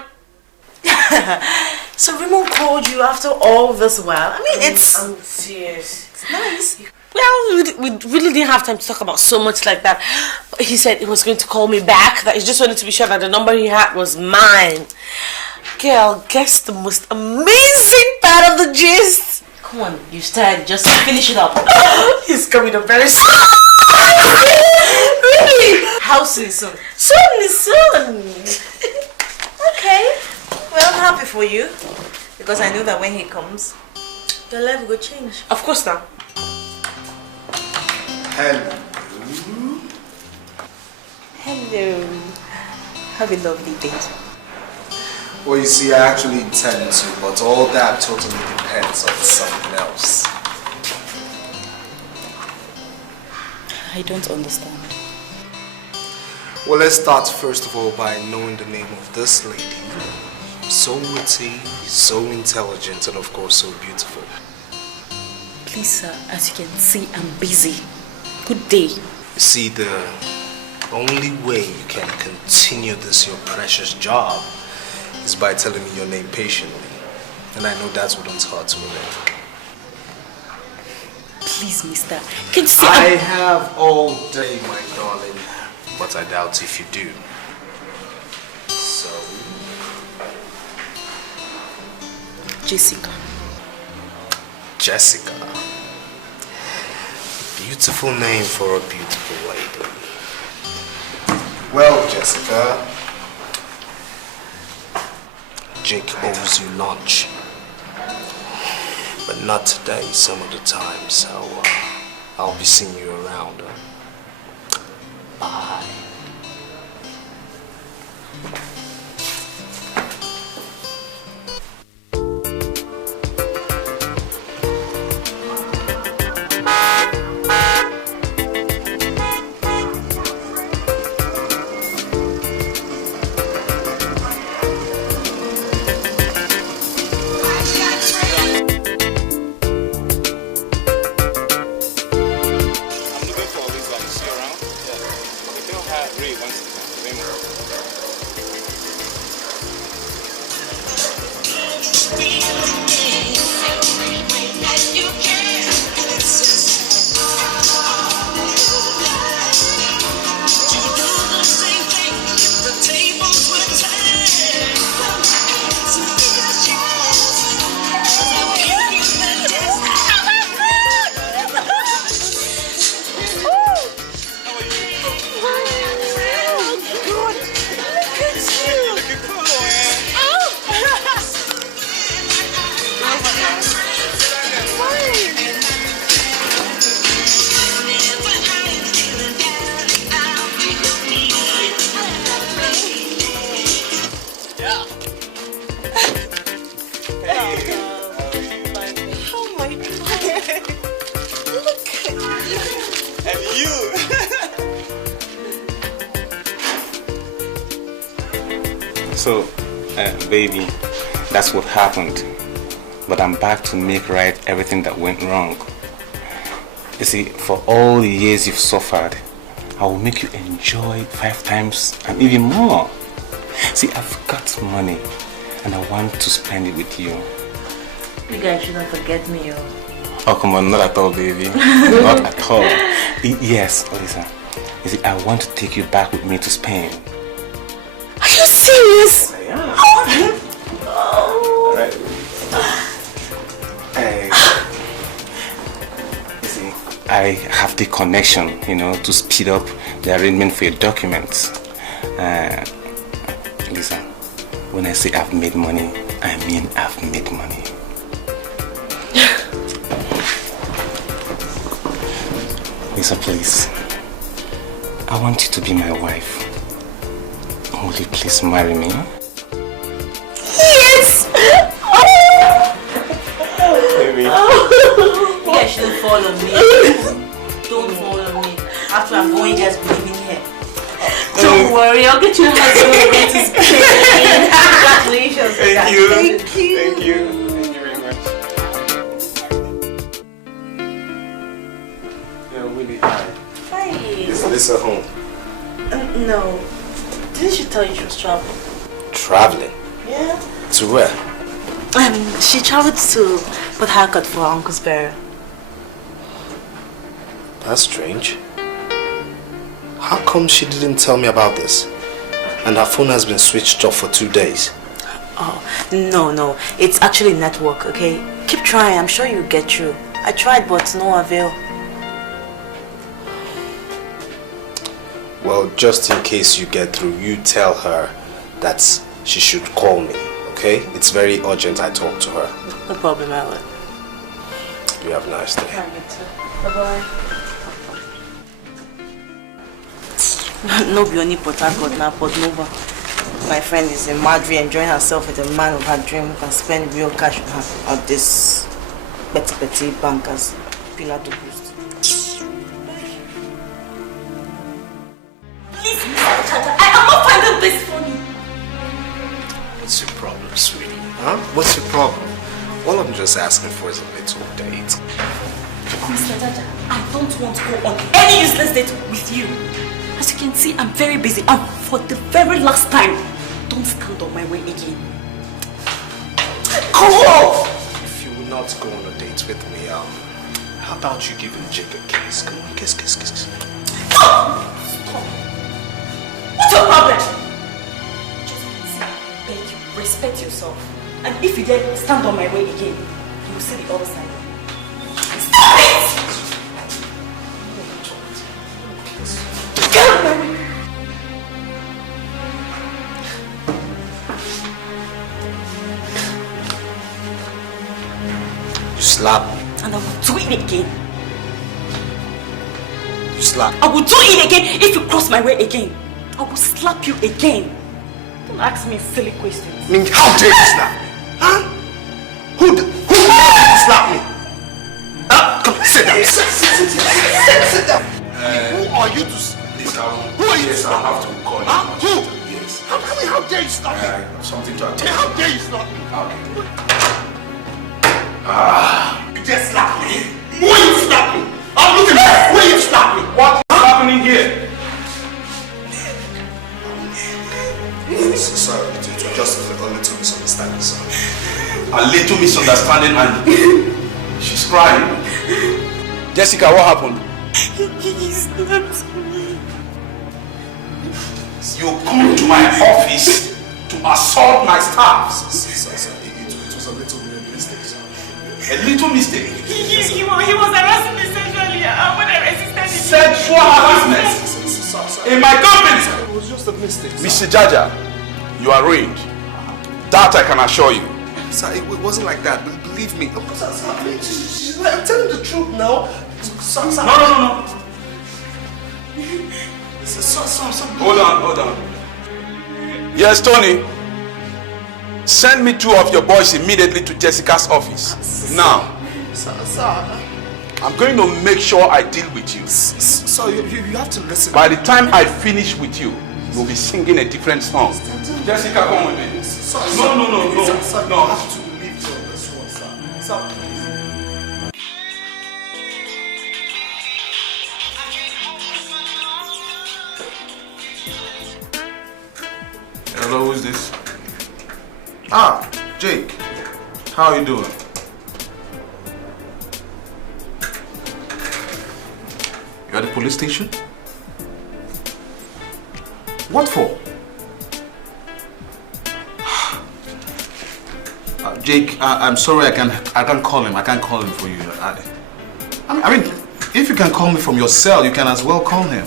So Raymond called you after all this while? I mean, it's... I'm serious. It's nice. Well, we really didn't have time to talk about so much like that. But he said he was going to call me back. That he just wanted to be sure that the number he had was mine. Girl, guess the most amazing part of the gist. Come on, you started. Just finish it up. He's coming up very soon. Really? How soon? Soon. Soon. Okay. Well, I'm happy for you. Because I know that when he comes, your life will change. Of course now. Hello. Hello. Have a lovely day. Well, you see, I actually intend to, but all that totally depends on something else. I don't understand. Well, let's start first of all by knowing the name of this lady. So witty, so intelligent, and of course so beautiful. Please, sir, as you can see, I'm busy. Good day. You see, the only way you can continue this your precious job is by telling me your name patiently. And I know that's what it's hard to remember. Please, mister. Can you see I have all day, my darling. But I doubt if you do. So... Jessica. Jessica. Beautiful name for a beautiful lady. Well, Jessica, Jake owes you lunch. But not today, some of the time, so I'll be seeing you around. Bye. So, baby, that's what happened. But I'm back to make right everything that went wrong. You see, for all the years you've suffered, I will make you enjoy 5 times and even more. See, I've got money and I want to spend it with you. You guys shouldn't forget me, Oh, come on, not at all, baby. Not at all. Yes, Olisa. You see, I want to take you back with me to Spain. Are you serious? I am. Oh. Right. You see, I have the connection, to speed up the arrangement for your documents. Lisa, when I say I've made money, I mean I've made money. Lisa, please. I want you to be my wife. Will you please marry me? Yes! Baby. You guys shouldn't follow me. Don't follow me. After I'm going, just leaving here. Don't worry, I'll get you a husband when it's Congratulations. Thank you. Thank you. Thank you. Thank you very much. Yeah, Willie, hi. Hi. Is Lisa home? No. Didn't she tell you she was traveling? Traveling? Yeah. To where? She traveled to Port Harcourt for her uncle's burial. That's strange. How come she didn't tell me about this? And her phone has been switched off for 2 days. Oh, no. It's actually network, okay? Keep trying, I'm sure you'll get through. I tried, but no avail. Well, just in case you get through, you tell her that she should call me, okay? It's very urgent I talk to her. No problem, I will. You have a nice day. You too. Bye-bye. No be only Port Harcourt now, Port Nova. My friend is in Madrid enjoying herself with a man of her dream who can spend real cash on her at this petty bankers pillar to boost. Please, Mr. Chacha, I am not finding this funny. What's your problem, sweetie? Huh? What's your problem? All I'm just asking for is a little date. Mr. Chacha, I don't want to go on any useless date with you. As you can see, I'm very busy, and for the very last time, don't stand on my way again. Come on! If you will not go on a date with me, how about you giving Jake a kiss? Come on, kiss. Stop! What's your problem? Just beg you, respect yourself. And if you dare stand on my way again, you will see the other side. Stop it! Get out of my way! You slap me. And I will do it again. You slap me. I will do it again if you cross my way again. I will slap you again. Don't ask me silly questions. I mean, how dare you slap me? Huh? Who did you slap me? Come on, sit down. Sit down. Who are you to... Who are you to slap? I have to call you. Who? Yes. How dare you slap me? Something to attend. How dare you slap me? You just slap me. Who are you to slap me? I'm looking at you. Who are you to slap me? What is happening here? Sorry, it was just a little misunderstanding, sir. A little misunderstanding and she's crying. Jessica, what happened? He slapped me. You come to my office to assault my staff. Sir, it was a little mistake, sir. A little mistake? He was harassing me sexually when I resisted him. Sexual harassment? Sir. In my company? It was just a mistake, sir. Mr. Jaja, you are ruined. That I can assure you. Sir, it wasn't like that. Believe me. Sir, I'm telling the truth now. Sir. No. Sir. Hold on. Yes, Tony. Send me 2 of your boys immediately to Jessica's office. Now. Sir. I'm going to make sure I deal with you. Sir, you have to listen. By the time I finish with you, you'll be singing a different song. Jessica, come with me. No. Sir, You have to leave on this one, sir. Sir, please. Hello, who's this? Jake. How are you doing? You at the police station? What for? Jake, I'm sorry, I can't call him. I can't call him for you. I mean, if you can call me from your cell, you can as well call him.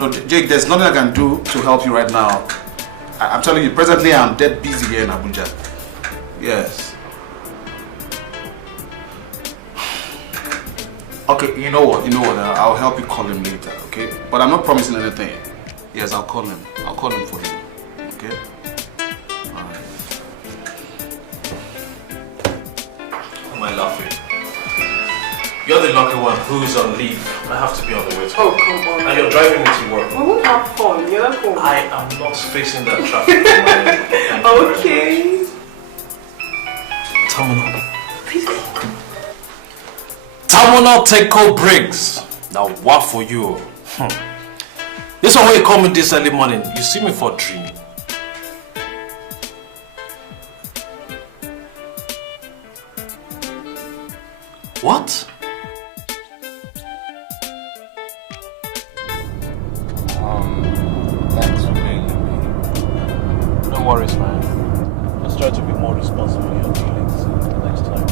No, Jake, there's nothing I can do to help you right now. I'm telling you, presently I'm dead busy here in Abuja. Yes. Okay, you know what? I'll help you call him later, okay? But I'm not promising anything. Yes, I'll call him. I'll call him for you, okay? Alright. Am I laughing? You're the lucky one who's on leave. I have to be on the way to Oh, come on. And you're driving me to work. We will have fun. You're at home. I am not facing that traffic. Okay. Terminal Take-Home Briggs. Now what for you? This one when you call me this early morning, you see me for dreaming. What? Thanks for being with me. No worries, man. Just try to be more responsible in your dealings the next time.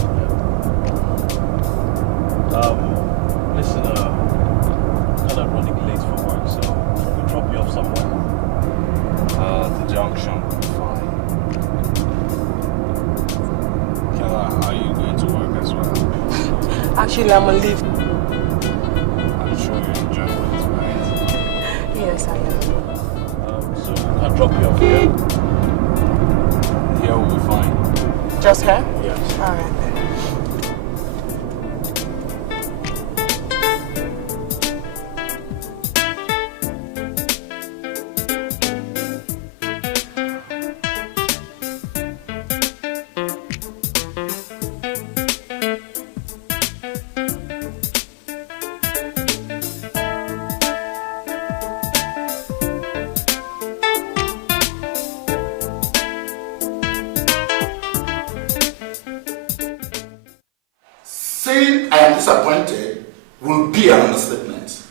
Listen, kind of running late for work, so can we drop you off somewhere? The junction. Fine. Kela, are you going to work as well? Actually, I'm on leave. I'm sure you enjoy and drop you off here. Here will be fine. Just her? Yes. All right then. Saying I am disappointed will be an understatement.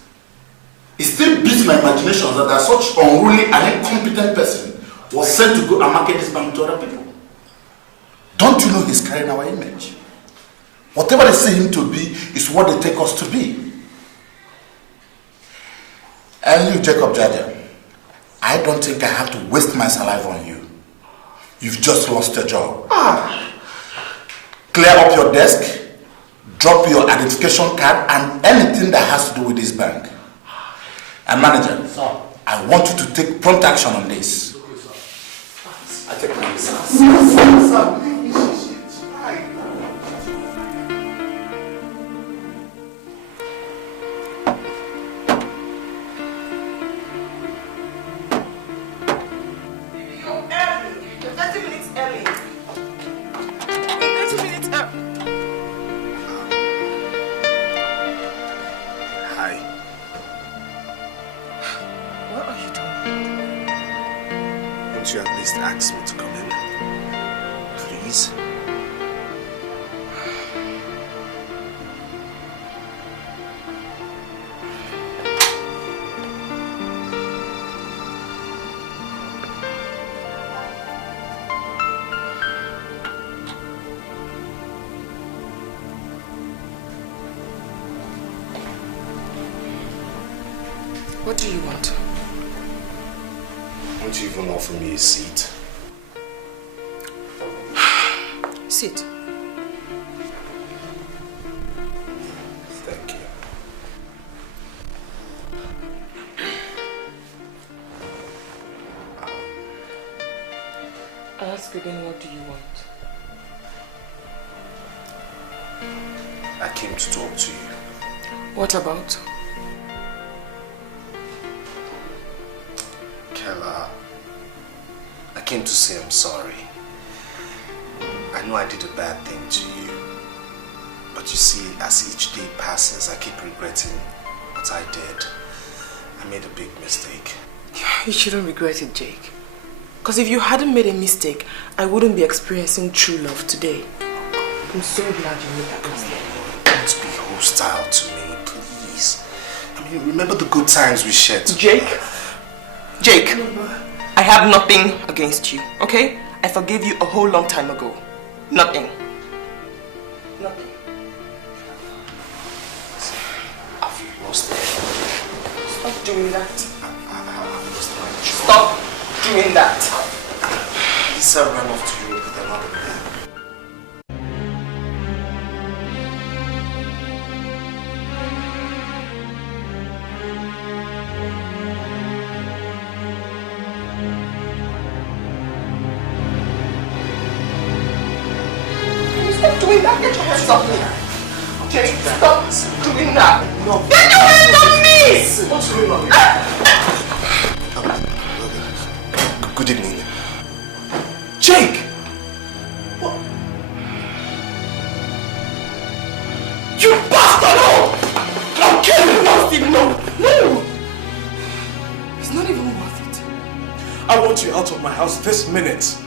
It still beats my imagination that such unruly and incompetent person was sent to go and market this bank to other people. Don't you know he's carrying our image? Whatever they say him to be is what they take us to be. And you, Jacob Jaja, I don't think I have to waste my saliva on you. You've just lost your job. Clear up your desk, drop your identification card and anything that has to do with this bank. And manager, I want you to take prompt action on this. I take my sir. You at least ask me to come in, please? What do you want? Won't you even offer me a seat? Sit. Thank you. Ask again, what do you want? I came to talk to you. What about? Kella, I came to say I'm sorry. I know I did a bad thing to you. But you see, as each day passes, I keep regretting what I did. I made a big mistake. You shouldn't regret it, Jake. Because if you hadn't made a mistake, I wouldn't be experiencing true love today. I'm so glad you made that mistake. Don't be hostile to me, please. I mean, remember the good times we shared together. Jake, I have nothing against you, okay? I forgave you a whole long time ago. Nothing. Nothing. I've lost it. Stop doing that. I've lost my job. Stop doing that. Lisa ran off to Europe with another man. Stop doing that. Get your hands off me. Jake, stop doing that. No. Get your hands off me! What's going on? Good evening. Jake! What? You bastard! No! I'll kill you! No, Steve, no! No! It's not even worth it. I want you out of my house this minute.